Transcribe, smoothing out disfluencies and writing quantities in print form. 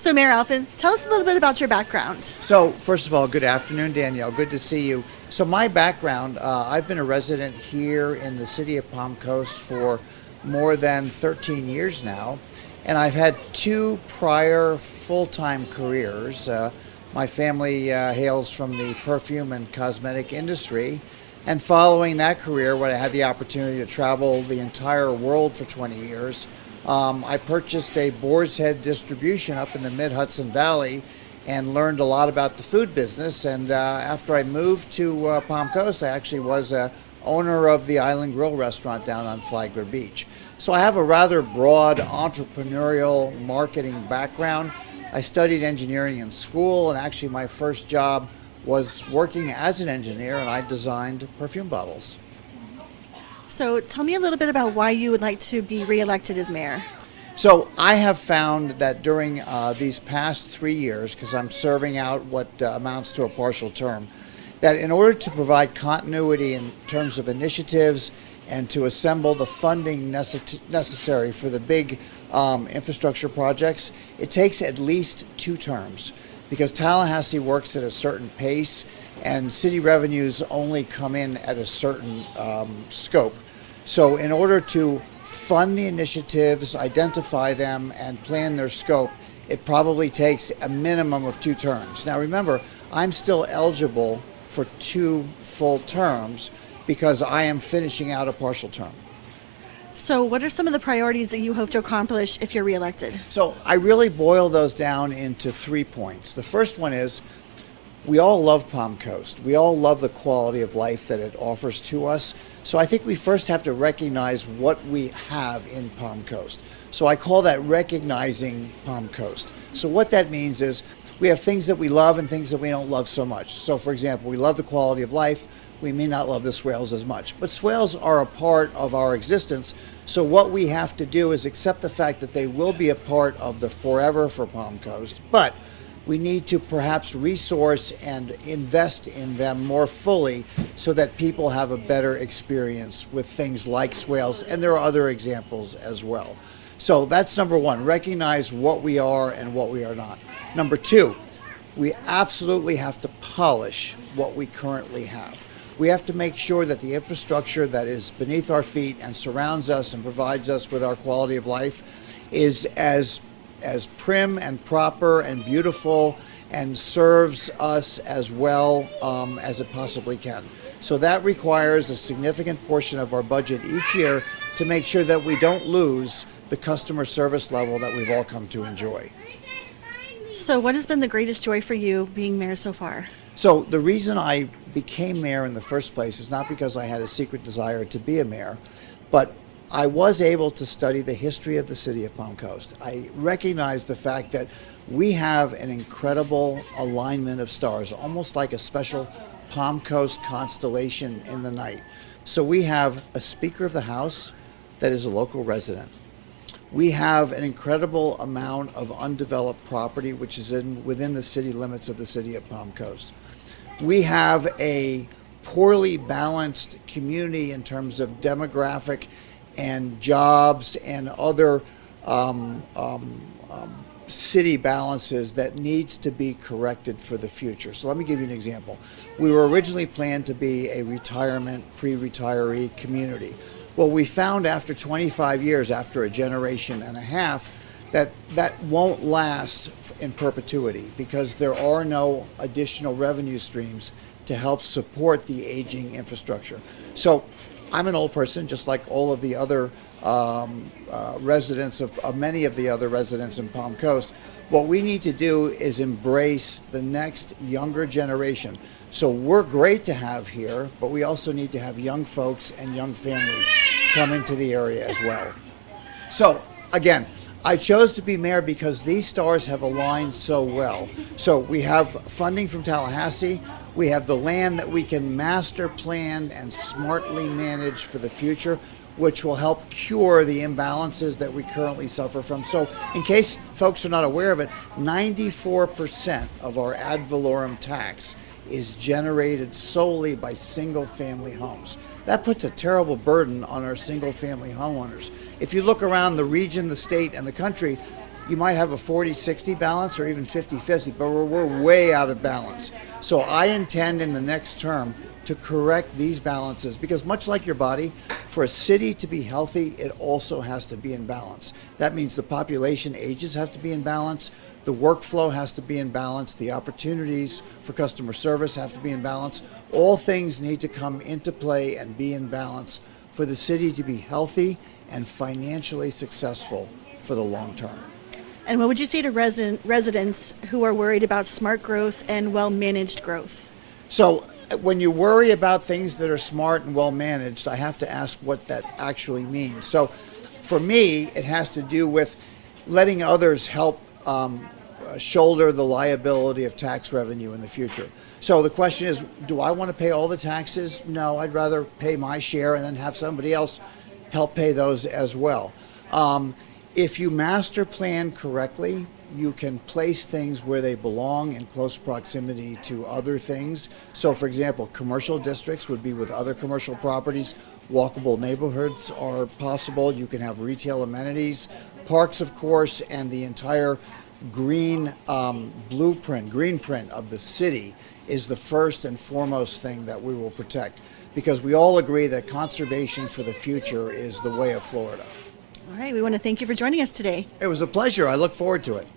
So, Mayor Alfin, tell us a little bit about your background. So, first of all, good afternoon, Danielle. Good to see you. So, my background, I've been a resident here in the city of Palm Coast for more than 13 years now, and I've had two prior full-time careers. My family hails from the perfume and cosmetic industry, and following that career, when I had the opportunity to travel the entire world for 20 years, I purchased a Boar's Head distribution up in the mid-Hudson Valley and learned a lot about the food business. And after I moved to Palm Coast, I actually was a owner of the Island Grill restaurant down on Flagler Beach. So I have a rather broad entrepreneurial marketing background. I studied engineering in school, and actually my first job was working as an engineer, and I designed perfume bottles. So, tell me a little bit about why you would like to be reelected as mayor. So I have found that during these past 3 years, because I'm serving out what amounts to a partial term, that in order to provide continuity in terms of initiatives and to assemble the funding necessary for the big infrastructure projects, it takes at least 2 terms, because Tallahassee works at a certain pace and city revenues only come in at a certain scope. So in order to fund the initiatives, identify them, and plan their scope, it probably takes a minimum of 2 terms. Now remember, I'm still eligible for 2 full terms because I am finishing out a partial term. So, what are some of the priorities that you hope to accomplish if you're reelected? So I really boil those down into 3 points. The first one is, we all love Palm Coast. We all love the quality of life that it offers to us. So I think we first have to recognize what we have in Palm Coast. So I call that recognizing Palm Coast. So what that means is we have things that we love and things that we don't love so much. So for example, we love the quality of life. We may not love the swales as much, but swales are a part of our existence. So what we have to do is accept the fact that they will be a part of the forever for Palm Coast, but we need to perhaps resource and invest in them more fully so that people have a better experience with things like swales, and there are other examples as well. So that's number one, recognize what we are and what we are not. Number 2, we absolutely have to polish what we currently have. We have to make sure that the infrastructure that is beneath our feet and surrounds us and provides us with our quality of life is as prim and proper and beautiful and serves us as well as it possibly can. So that requires a significant portion of our budget each year to make sure that we don't lose the customer service level that we've all come to enjoy. So, what has been the greatest joy for you being mayor so far? So the reason I became mayor in the first place is not because I had a secret desire to be a mayor, but I was able to study the history of the city of Palm Coast. I recognize the fact that we have an incredible alignment of stars, almost like a special Palm Coast constellation in the night. So we have a Speaker of the House that is a local resident. We have an incredible amount of undeveloped property which is within the city limits of the city of Palm Coast. We have a poorly balanced community in terms of demographic and jobs and other city balances that needs to be corrected for the future. So let me give you an example. We were originally planned to be a retirement, pre-retiree community. Well, we found after 25 years, after a generation and a half, that won't last in perpetuity because there are no additional revenue streams to help support the aging infrastructure. So I'm an old person, just like all of the other residents of many of the other residents in Palm Coast. What we need to do is embrace the next younger generation. So we're great to have here, but we also need to have young folks and young families come into the area as well. So again, I chose to be mayor because these stars have aligned so well. So we have funding from Tallahassee. We have the land that we can master plan and smartly manage for the future, which will help cure the imbalances that we currently suffer from. So in case folks are not aware of it, 94% of our ad valorem tax is generated solely by single-family homes. That puts a terrible burden on our single-family homeowners. If you look around the region, the state, and the country, you might have a 40-60 balance or even 50-50, but we're way out of balance. So I intend in the next term to correct these balances, because much like your body, for a city to be healthy, it also has to be in balance. That means the population ages have to be in balance, the workflow has to be in balance, the opportunities for customer service have to be in balance. All things need to come into play and be in balance for the city to be healthy and financially successful for the long term. And what would you say to residents who are worried about smart growth and well-managed growth? So when you worry about things that are smart and well managed, I have to ask what that actually means. So for me, it has to do with letting others help shoulder the liability of tax revenue in the future. So the question is, do I want to pay all the taxes? No, I'd rather pay my share and then have somebody else help pay those as well. If you master plan correctly, you can place things where they belong in close proximity to other things. So for example, commercial districts would be with other commercial properties. Walkable neighborhoods are possible. You can have retail amenities, parks of course, and the entire green greenprint of the city is the first and foremost thing that we will protect, because we all agree that conservation for the future is the way of Florida. All right, we want to thank you for joining us today. It was a pleasure. I look forward to it.